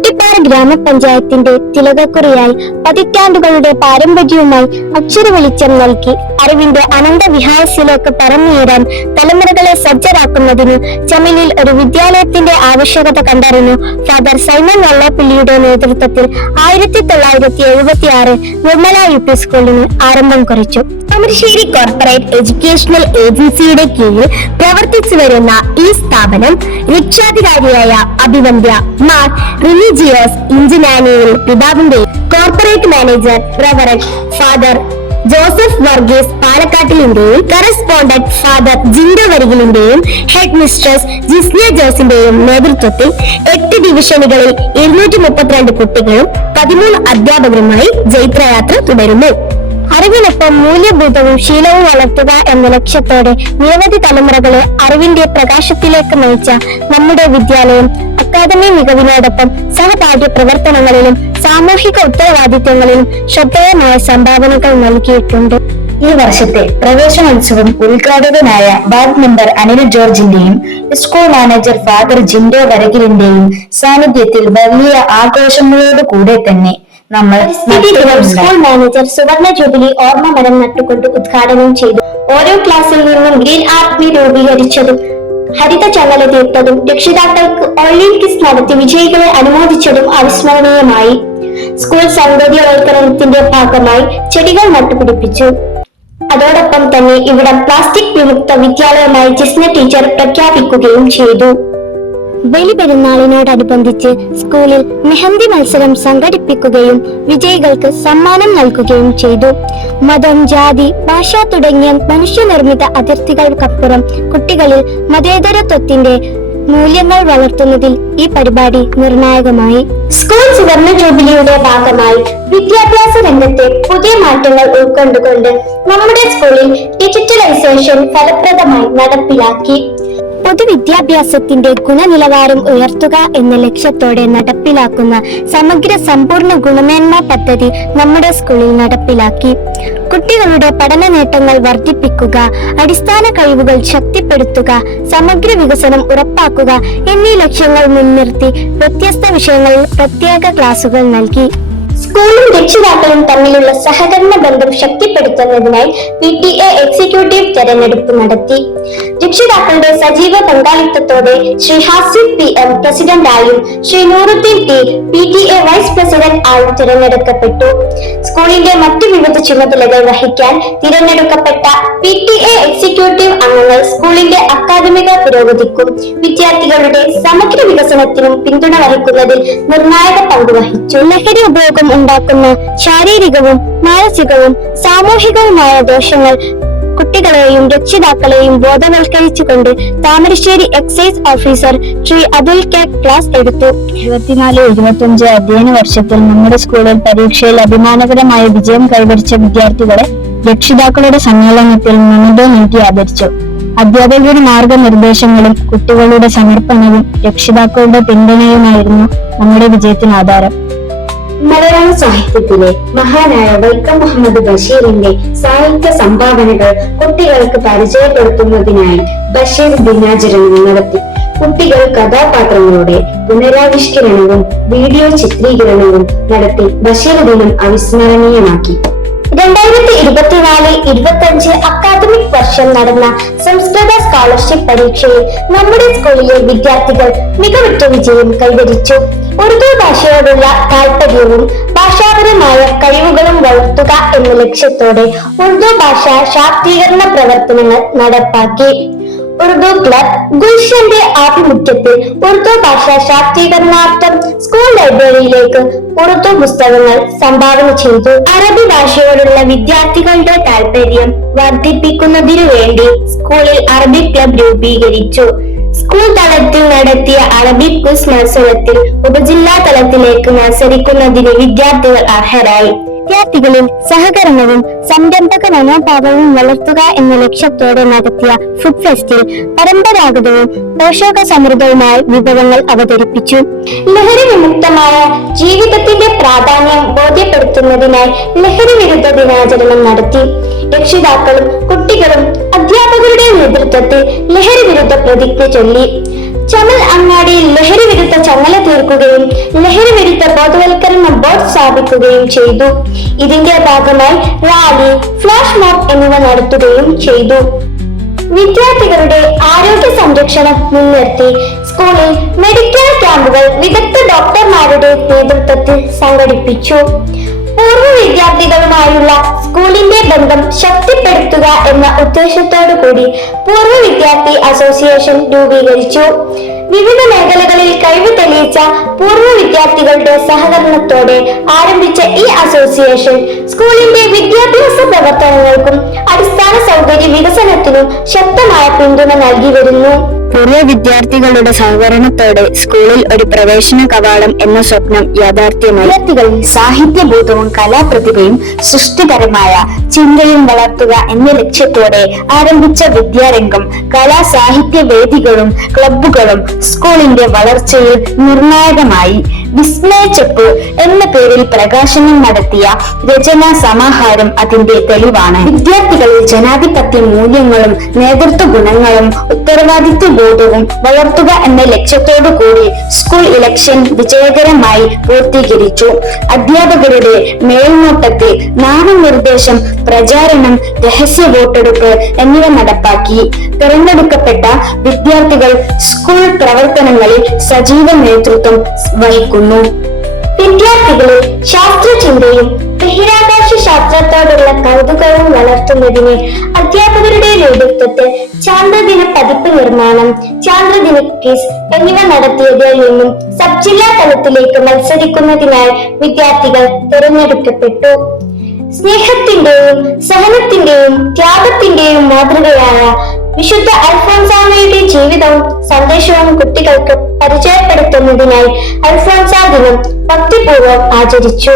കുട്ടിപ്പാറ ഗ്രാമപഞ്ചായത്തിന്റെ തിലകക്കുറിയായി പതിറ്റാണ്ടുകളുടെ പാരമ്പര്യവുമായി അക്ഷര വെളിച്ചം നൽകി അറിവിന്റെ അനന്ത വിഹായസിലേക്ക് പറന്നുയരാൻ തലമുറകളെ സജ്ജരാക്കുന്നതിന് ചമിലിൽ ഒരു വിദ്യാലയത്തിന്റെ ആവശ്യകത കണ്ടറിഞ്ഞു ഫാദർ സൈമൺ വള്ളാപ്പള്ളിയുടെ നേതൃത്വത്തിൽ 1976 നിർമ്മല UP സ്കൂളിന് ആരംഭം കുറിച്ചു. താമരശ്ശേരി കോർപ്പറേറ്റ് എഡ്യൂക്കേഷണൽ ഏജൻസിയുടെ കീഴിൽ പ്രവർത്തിച്ചു വരുന്ന ഈ സ്ഥാപനം രക്ഷാധികാരിയായ അഭിവന്ദ്യ മാർ റിലീജിയസ് ഇഞ്ചനാനിയിൽ പിതാവിന്റെ corporate manager reverend father Joseph Varghese പാലക്കാട്ടിലിന്റെയും കറസ്പോണ്ടന്റ് ഫാദർ ജിൻഡോ വരികിലിന്റെയും ഹെഡ് മിസ്ട്രസ് ജിസ്ന ജോസിന്റെയും നേതൃത്വത്തിൽ 8 ഡിവിഷനുകളിൽ 232 കുട്ടികളും 13 അധ്യാപകരുമായി ജൈത്രയാത്ര തുടരുന്നു. അറിവിനൊപ്പം മൂല്യബോധവും ശീലവും വളർത്തുക എന്ന ലക്ഷ്യത്തോടെ നിരവധി തലമുറകളെ അറിവിന്റെ പ്രകാശത്തിലേക്ക് നയിച്ച നമ്മുടെ വിദ്യാലയം അക്കാദമി മികവിനോടൊപ്പം സഹപാഠ്യ പ്രവർത്തനങ്ങളിലും സാമൂഹിക ഉത്തരവാദിത്വങ്ങളിലും ശ്രദ്ധേയമായ സംഭാവനകൾ നൽകിയിട്ടുണ്ട്. ഈ വർഷത്തെ പ്രവേശനോത്സവം ഉദ്ഘാടകനായ വാർഡ് മെമ്പർ അനിൽ ജോർജിന്റെയും സ്കൂൾ മാനേജർ ഫാദർ ജിൻഡോ വരകിലിന്റെയും സാന്നിധ്യത്തിൽ വലിയ ആഘോഷങ്ങളോട് കൂടെ തന്നെ നമ്മൾ സ്കൂൾ മാനേജർ സുവർണ ജൂബിലി ഓർമ്മ മരം നട്ടുകൊണ്ട് ഉദ്ഘാടനം ചെയ്തു. ഓരോ ക്ലാസ്സിൽ നിന്നും ഗ്രീൻ ആർമി രൂപീകരിച്ചതും ഹരിത ചങ്ങല തീർത്തതും രക്ഷിതാക്കൾക്ക് ഓൺലൈൻ ക്വിസ് നടത്തി വിജയികളെ അനുമോദിച്ചതും അവിസ്മരണീയമായി. സ്കൂൾ സൗന്ദര്യവൽക്കരണത്തിന്റെ ഭാഗമായി ചെടികൾ നട്ടുപിടിപ്പിച്ചു. അതോടൊപ്പം തന്നെ ഇവിടം പ്ലാസ്റ്റിക് വിമുക്ത വിദ്യാലയമായി ജിസ്ന ടീച്ചർ പ്രഖ്യാപിക്കുകയും ചെയ്തു. ബലിപെരുന്നാളിനോടനുബന്ധിച്ച് സ്കൂളിൽ മെഹന്തി മത്സരം സംഘടിപ്പിക്കുകയും വിജയികൾക്ക് സമ്മാനം നൽകുകയും ചെയ്തു. മതം, ജാതി, ഭാഷ തുടങ്ങിയ മനുഷ്യനിർമ്മിത അതിർത്തികൾക്കപ്പുറം കുട്ടികളിൽ മതേതരത്വത്തിന്റെ മൂല്യങ്ങൾ വളർത്തുന്നതിൽ ഈ പരിപാടി നിർണായകമായി. സ്കൂൾ സുവർണ ജൂബിലിയുടെ ഭാഗമായി വിദ്യാഭ്യാസ രംഗത്തെ പുതിയ മാറ്റങ്ങൾ ഉൾക്കൊണ്ടുകൊണ്ട് നമ്മുടെ സ്കൂളിൽ ഡിജിറ്റലൈസേഷൻ ഫലപ്രദമായി നടപ്പിലാക്കി. പൊതുവിദ്യാഭ്യാസത്തിന്റെ ഗുണനിലവാരം ഉയർത്തുക എന്ന ലക്ഷ്യത്തോടെ നടപ്പിലാക്കുന്ന സമഗ്ര സമ്പൂർണ്ണ ഗുണമേന്മ പദ്ധതി നമ്മുടെ സ്കൂളിൽ നടപ്പിലാക്കി. കുട്ടികളുടെ പഠന നേട്ടങ്ങൾ വർദ്ധിപ്പിക്കുക, അടിസ്ഥാന കഴിവുകൾ ശക്തിപ്പെടുത്തുക, സമഗ്ര വികസനം ഉറപ്പാക്കുക എന്നീ ലക്ഷ്യങ്ങൾ മുൻനിർത്തി വ്യത്യസ്ത വിഷയങ്ങളിൽ പ്രത്യേക ക്ലാസുകൾ നൽകി. സ്കൂളും രക്ഷിതാക്കളും തമ്മിലുള്ള സഹകരണ ബന്ധം ശക്തിപ്പെടുത്തുന്നതിനായി PTA എക്സിക്യൂട്ടീവ് തെരഞ്ഞെടുപ്പ് നടത്തി. രക്ഷിതാക്കളുടെ സജീവ പങ്കാളിത്തത്തോടെ ശ്രീ ഹാസിഫ് PM പ്രസിഡന്റായും Shri Nooruddin T PTA vice president ആയും തിരഞ്ഞെടുക്കപ്പെട്ടു. സ്കൂളിന്റെ മറ്റു വിവിധ ചുമതലകൾ വഹിക്കാൻ തിരഞ്ഞെടുക്കപ്പെട്ട PTA എക്സിക്യൂട്ടീവ് അംഗങ്ങൾ സ്കൂളിന്റെ അക്കാദമിക പുരോഗതിക്കും വിദ്യാർത്ഥികളുടെ സമഗ്ര വികസനത്തിനും പിന്തുണ വഹിക്കുന്നതിൽ നിർണായക പങ്ക് വഹിച്ചു. ലഹരി ഉപയോഗം ഉണ്ടാക്കുന്ന ശാരീരികവും മാനസികവും സാമൂഹികവുമായ ദോഷങ്ങൾ കുട്ടികളെയും രക്ഷിതാക്കളെയും ബോധവൽക്കരിച്ചുകൊണ്ട് Thamarassery excise officer Shri Athul K class എടുത്തു. 24-25 അധ്യയന വർഷത്തിൽ നമ്മുടെ സ്കൂളിൽ പരീക്ഷയിൽ അഭിമാനകരമായ വിജയം കൈവരിച്ച വിദ്യാർത്ഥികളെ രക്ഷിതാക്കളുടെ സമ്മേളനത്തിൽ മൊമെന്റോ നൽകി ആദരിച്ചു. അധ്യാപകരുടെ മാർഗനിർദ്ദേശങ്ങളും കുട്ടികളുടെ സമർപ്പണവും രക്ഷിതാക്കളുടെ പിന്തുണയുമായിരുന്നു നമ്മുടെ വിജയത്തിന് ആധാരം. മലയാള സാഹിത്യത്തിലെ മഹാനായ വൈക്കം മുഹമ്മദ് ബഷീറിന്റെ സാഹിത്യ സംഭാവനകൾ കുട്ടികൾക്ക് പരിചയപ്പെടുത്തുന്നതിനായി ബഷീർ ദിനാചരണം നടത്തി. കുട്ടികൾ കഥാപാത്രങ്ങളുടെ പുനരാവിഷ്കരണവും വീഡിയോ ചിത്രീകരണവും നടത്തി ബഷീർ ദിനം അവിസ്മരണീയമാക്കി. 2024-25 അക്കാദമിക് വർഷം നടന്ന സംസ്കൃത സ്കോളർഷിപ്പ് പരീക്ഷയിൽ നമ്മുടെ സ്കൂളിലെ വിദ്യാർത്ഥികൾ മികവുറ്റ വിജയം കൈവരിച്ചു. ഉറുദു ഭാഷയോടുള്ള താല്പര്യവും ഭാഷാപരമായ കഴിവുകളും വളർത്തുക എന്ന ലക്ഷ്യത്തോടെ ഉറുദു ഭാഷ ശാക്തീകരണ പ്രവർത്തനങ്ങൾ നടപ്പാക്കി. ഉറുദു ക്ലബ് ഗുൽഷന്റെ ആഭിമുഖ്യത്തിൽ ഉറുദു ഭാഷ ശാക്തീകരണാർത്ഥം സ്കൂൾ ലൈബ്രറിയിലേക്ക് ഉറുദു പുസ്തകങ്ങൾ സംഭാവന ചെയ്തു. അറബി ഭാഷയോടുള്ള വിദ്യാർത്ഥികളുടെ താല്പര്യം വർദ്ധിപ്പിക്കുന്നതിനു വേണ്ടി സ്കൂളിൽ അറബി ക്ലബ് രൂപീകരിച്ചു. സ്കൂൾ തലത്തിൽ നടത്തിയ അറബിക് ക്വിസ് മത്സരത്തിൽ ഉപജില്ലാ തലത്തിലേക്ക് മത്സരിക്കുന്നതിന് വിദ്യാർത്ഥികൾ അർഹരായി. വിദ്യാർത്ഥികളിൽ സഹകരണവും സംരംഭക മനോഭാവവും വളർത്തുക എന്ന ലക്ഷ്യത്തോടെ നടത്തിയ ഫുഡ് ഫെസ്റ്റിൽ പരമ്പരാഗതവും പോഷക സമൃദ്ധവുമായ വിഭവങ്ങൾ അവതരിപ്പിച്ചു. ലഹരി വിമുക്തമായ ജീവിതത്തിന്റെ പ്രാധാന്യം ബോധ്യപ്പെടുത്തുന്നതിനായി ലഹരി വിരുദ്ധ ദിനാചരണം നടത്തി. രക്ഷിതാക്കളും കുട്ടികളും അധ്യാപകരുടെ നേതൃത്വത്തിൽ ലഹരി വിരുദ്ധ പ്രതിജ്ഞ ചൊല്ലി. ചമൽ അങ്ങാടിയിൽ ലഹരി വിരുദ്ധ ചങ്ങല തീർക്കുകയും ലഹരി വിരുദ്ധ ബോധവൽക്കരണ ബോർഡ് സ്ഥാപിക്കുകയും ചെയ്തു. ഇതിന്റെ ഭാഗമായി റാലി, ഫ്ലാഷ് മോബ് എന്നിവ നടത്തുകയും ചെയ്തു. വിദ്യാർത്ഥികളുടെ ആരോഗ്യ സംരക്ഷണം മുൻനിർത്തി സ്കൂളിൽ മെഡിക്കൽ ക്യാമ്പുകൾ വിദഗ്ധ ഡോക്ടർമാരുടെ നേതൃത്വത്തിൽ സംഘടിപ്പിച്ചു. പൂർവ്വ വിദ്യാർത്ഥികളുമായുള്ള സ്കൂളിന്റെ ബന്ധം ശക്തിപ്പെടുത്തുക എന്ന ഉദ്ദേശത്തോടു കൂടി പൂർവ്വ വിദ്യാർത്ഥി അസോസിയേഷൻ രൂപീകരിച്ചു. വിവിധ മേഖലകളിൽ കഴിവ് തെളിയിച്ച പൂർവ്വ വിദ്യാർത്ഥികളുടെ സഹകരണത്തോടെ ആരംഭിച്ച ഈ അസോസിയേഷൻ സ്കൂളിന്റെ വിദ്യാഭ്യാസ പ്രവർത്തനങ്ങൾക്കും അടിസ്ഥാന സൗകര്യ വികസനത്തിനും ശക്തമായ പിന്തുണ നൽകി വരുന്നു. പൂർവ്വ വിദ്യാർത്ഥികളുടെ സഹകരണത്തോടെ സ്കൂളിൽ ഒരു പ്രവേശന കവാടം എന്ന സ്വപ്നം യാഥാർത്ഥ്യമായി. വിദ്യാർത്ഥികളിൽ സാഹിത്യബോധവും കലാപ്രതിഭയും സൃഷ്ടിപരമായ ചിന്തയും വളർത്തുക എന്ന ലക്ഷ്യത്തോടെ ആരംഭിച്ച വിദ്യാരംഗം കലാ സാഹിത്യ വേദികളും ക്ലബ്ബുകളും സ്കൂളിന്റെ വളർച്ചയിൽ നിർണായകമായി. വിസ്മയച്ചെപ്പ് എന്ന പേരിൽ പ്രകാശനം നടത്തിയ രചനാ സമാഹാരം അതിന്റെ തെളിവാണ്. വിദ്യാർത്ഥികളിൽ ജനാധിപത്യ മൂല്യങ്ങളും നേതൃത്വ ഗുണങ്ങളും ഉത്തരവാദിത്വ ബോധവും വളർത്തുക എന്ന ലക്ഷ്യത്തോടു കൂടി സ്കൂൾ ഇലക്ഷൻ വിജയകരമായി പൂർത്തീകരിച്ചു. അധ്യാപകരുടെ മേൽനോട്ടത്തിൽ നാമനിർദ്ദേശം, പ്രചാരണം, രഹസ്യ വോട്ടെടുപ്പ് എന്നിവ നടപ്പാക്കി. തിരഞ്ഞെടുക്കപ്പെട്ട വിദ്യാർത്ഥികൾ സ്കൂൾ പ്രവർത്തനങ്ങളിൽ സജീവ നേതൃത്വം വഹിക്കുന്നു. വിദ്യാർത്ഥികളിൽ ശാസ്ത്രചിന്തയും ബഹിരാകാശ ശാസ്ത്രത്തോടുള്ള കൗതുകവും വളർത്തുന്നതിന് അധ്യാപകരുടെ നേതൃത്വത്തിൽ ചാന്ദ്രദിന പതിപ്പ് നിർമ്മാണം, ചാന്ദ്രദിന ക്വിസ് എന്നിവ നടത്തിയതിൽ നിന്നും സബ് ജില്ലാ തലത്തിലേക്ക് മത്സരിക്കുന്നതിനായി വിദ്യാർത്ഥികൾ തിരഞ്ഞെടുക്കപ്പെട്ടു. സ്നേഹത്തിന്റെയും സഹനത്തിന്റെയും ത്യാഗത്തിന്റെയും മാതൃകയായ വിശുദ്ധ അൽഫോൻസാമയുടെ ജീവിതവും സന്ദേശവും കുട്ടികൾക്ക് പരിചയപ്പെടുത്തുന്നതിനായി അൽഫോൻസാ ദിനം ഭക്തിപൂർവ്വം ആചരിച്ചു.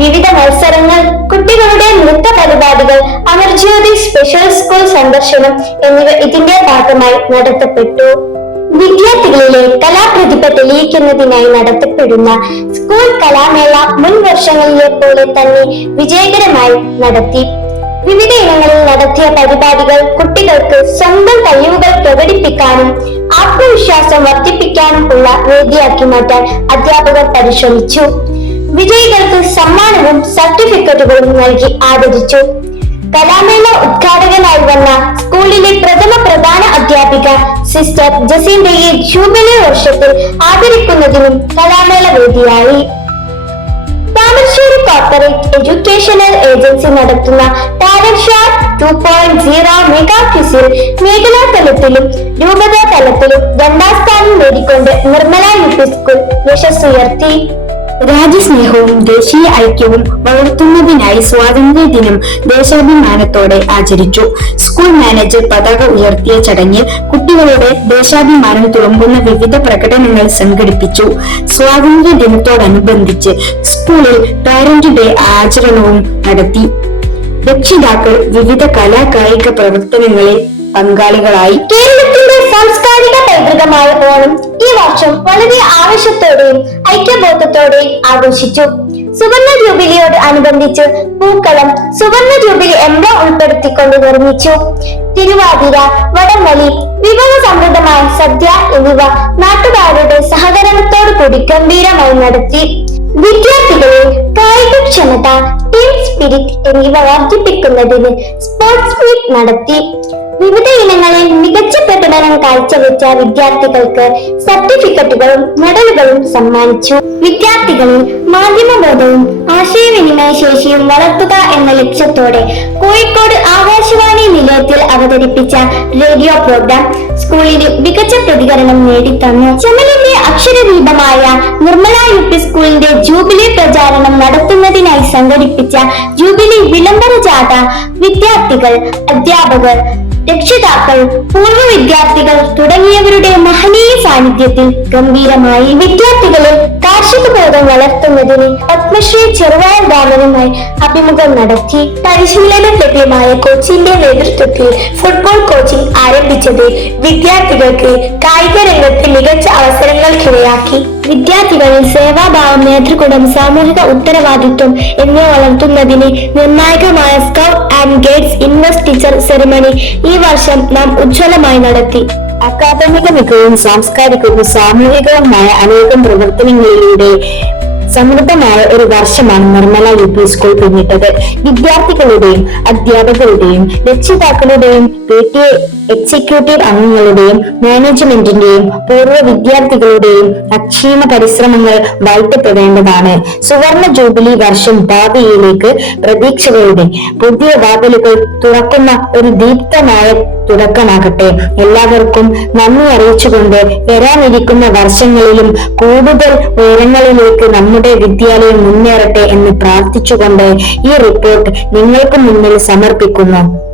വിവിധ മത്സരങ്ങൾ, കുട്ടികളുടെ നൃത്ത പരിപാടികൾ, അമർജ്യോതി സ്പെഷ്യൽ സ്കൂൾ സന്ദർശനം എന്നിവ ഇതിന്റെ ഭാഗമായി നടത്തപ്പെട്ടു. വിദ്യാർത്ഥികളിലെ കലാപ്രതിഭ തെളിയിക്കുന്നതിനായി നടത്തപ്പെടുന്ന സ്കൂൾ കലാമേള മുൻ വർഷങ്ങളിലെ പോലെ തന്നെ വിജയകരമായി നടത്തി. വിവിധ ഇനങ്ങളിൽ നടത്തിയ പരിപാടികൾ കുട്ടികൾക്ക് സ്വന്തം കഴിവുകൾ പ്രകടിപ്പിക്കാനും ആത്മവിശ്വാസം വർദ്ധിപ്പിക്കാനും ഉള്ള വേദിയാക്കി മാറ്റാൻ അധ്യാപകർ പരിശ്രമിച്ചു. വിജയികൾക്ക് സമ്മാനവും സർട്ടിഫിക്കറ്റുകളും നൽകി ആദരിച്ചു. കലാമേള ഉദ്ഘാടകനായി വന്ന സ്കൂളിലെ പ്രധാന അധ്യാപിക സിസ്റ്റർ ജസീന്തയെ ജൂബിലി വർഷത്തിൽ ആദരിക്കുന്നതിനും കലാമേള വേദിയായി. താമരശ്ശേരി കോർപ്പറേറ്റ് എഡ്യൂക്കേഷണൽ ഏജൻസി നടത്തുന്ന ടാലന്റ് ഷോട്ട് 2.0 മെഗാ ക്വിസിൽ മേഖലാ തലത്തിലും രൂപതാ തലത്തിലും 2ാം സ്ഥാനം നേടിക്കൊണ്ട് നിർമ്മല യുപി സ്കൂൾ യശസ്സുയർത്തി. രാജ്യസ്നേഹവും ദേശീയ ഐക്യവും വളർത്തുന്നതിനായി സ്വാതന്ത്ര്യ ദിനം ദേശാഭിമാനത്തോടെ ആചരിച്ചു. സ്കൂൾ മാനേജർ പതാക ഉയർത്തിയ ചടങ്ങിൽ കുട്ടികളുടെ ദേശാഭിമാനം തുളുമ്പുന്ന വിവിധ പ്രകടനങ്ങൾ സംഘടിപ്പിച്ചു. സ്വാതന്ത്ര്യ ദിനത്തോടനുബന്ധിച്ച് സ്കൂളിൽ പാരന്റ് ഡേ ആചരണവും നടത്തി. രക്ഷിതാക്കൾ വിവിധ കലാകായിക പ്രവർത്തനങ്ങളിൽ പങ്കാളികളായി. കേരളത്തിന്റെ സാംസ്കാരിക പൈതൃകമായ ഓണം ഈ വർഷം വളരെ ആവേശത്തോടെയും ഐക്യബോധത്തോടെയും ആഘോഷിച്ചു. സുവർണ ജൂബിലിയോട് അനുബന്ധിച്ച് പൂക്കളം സുവർണ ജൂബിലി എംബ്ലം ഉൾപ്പെടുത്തിക്കൊണ്ട് നിർമ്മിച്ചു. തിരുവാതിര, വടംവലി, വിഭവ സമൃദ്ധമായ സദ്യ എന്നിവ നാട്ടുകാരുടെ സഹകരണത്തോടു കൂടി ഗംഭീരമായി നടത്തി. വിദ്യാർത്ഥികളിൽ കായികക്ഷമത, ടീം സ്പിരിറ്റ് എന്നിവ വർദ്ധിപ്പിക്കുന്നതിന് സ്പോർട്സ് മീറ്റ് നടത്തി. വിവിധ ഇനങ്ങളിൽ മികച്ച പ്രകടനം കാഴ്ചവെച്ച വിദ്യാർത്ഥികൾക്ക് സർട്ടിഫിക്കറ്റുകളും മെഡലുകളും സമ്മാനിച്ചു. വിദ്യാർത്ഥികളിൽ മാധ്യമബോധവും ആശയവിനിമയ ശേഷിയും വളർത്തുക എന്ന ലക്ഷ്യത്തോടെ കോഴിക്കോട് ആകാശവാണി നിലയത്തിൽ അവതരിപ്പിച്ച റേഡിയോ പ്രോഗ്രാം സ്കൂളിന് മികച്ച പ്രതികരണം നേടിത്തന്നു. ചമലിന്റെ അക്ഷരദീപമായ നിർമ്മല യുപി സ്കൂളിന്റെ ജൂബിലി പ്രചാരണം നടത്തുന്നതിനായി സംഘടിപ്പിച്ച ജൂബിലി വിളംബര ജാഥ വിദ്യാർത്ഥികൾ, അധ്യാപകർ, രക്ഷിതാക്കൾ, പൂർവ്വ വിദ്യാർത്ഥികൾ തുടങ്ങിയവരുടെ മഹനീയ സാന്നിധ്യത്തിൽ ഗംഭീരമായി. വിദ്യാർത്ഥികളിൽ കാർഷിക ബോധം വളർത്തുന്നതിന് പത്മശ്രീ ചെറുവായ ദാമനുമായി അഭിമുഖം നടത്തി. പരിശീലനം ലഭ്യമായ കോച്ചിന്റെ നേതൃത്വത്തിൽ ഫുട്ബോൾ കോച്ചിംഗ് ആരംഭിച്ചത് വിദ്യാർത്ഥികൾക്ക് കായിക രംഗത്ത് മികച്ച അവസരങ്ങൾക്കിടയാക്കി. വിദ്യാർത്ഥികളിൽ സേവാഭാവം, നേതൃഗുണം, സാമൂഹിക ഉത്തരവാദിത്വം എന്നിവ വളർത്തുന്നതിന് നിർണായകമായ scout and guides invest teacher ceremony ഈ വർഷം നാം ഉജ്ജ്വലമായി നടത്തി. അക്കാദമിക മികവും സാംസ്കാരികവും സാമൂഹികവുമായ അനേകം പ്രവർത്തനങ്ങളിലൂടെ സമൃദ്ധമായ ഒരു വർഷമാണ് നിർമ്മല യു.പി. സ്കൂൾ പിന്നിട്ടത്. വിദ്യാർത്ഥികളുടെയും അധ്യാപകരുടെയും രക്ഷിതാക്കളുടെയും PTA എക്സിക്യൂട്ടീവ് അംഗങ്ങളുടെയും മാനേജ്മെന്റിന്റെയും പൂർവ്വ വിദ്യാർത്ഥികളുടെയും അക്ഷീണ പരിശ്രമങ്ങൾ വാഴ്ത്തപ്പെടേണ്ടതാണ്. സുവർണ ജൂബിലി വർഷം ഭാവിയിലേക്ക് പ്രതീക്ഷകളുടെ പുതിയ വാതിലുകൾ തുറക്കുന്ന ഒരു ദീപ്തമായ തുടക്കമാകട്ടെ. എല്ലാവർക്കും നന്ദി അറിയിച്ചുകൊണ്ട് വരാനിരിക്കുന്ന വർഷങ്ങളിലും കൂടുതൽ ഉയരങ്ങളിലേക്ക് നമ്മുടെ വിദ്യാലയം മുന്നേറട്ടെ എന്ന് പ്രാർത്ഥിച്ചുകൊണ്ട് ഈ റിപ്പോർട്ട് നിങ്ങൾക്ക് മുന്നിൽ സമർപ്പിക്കുന്നു.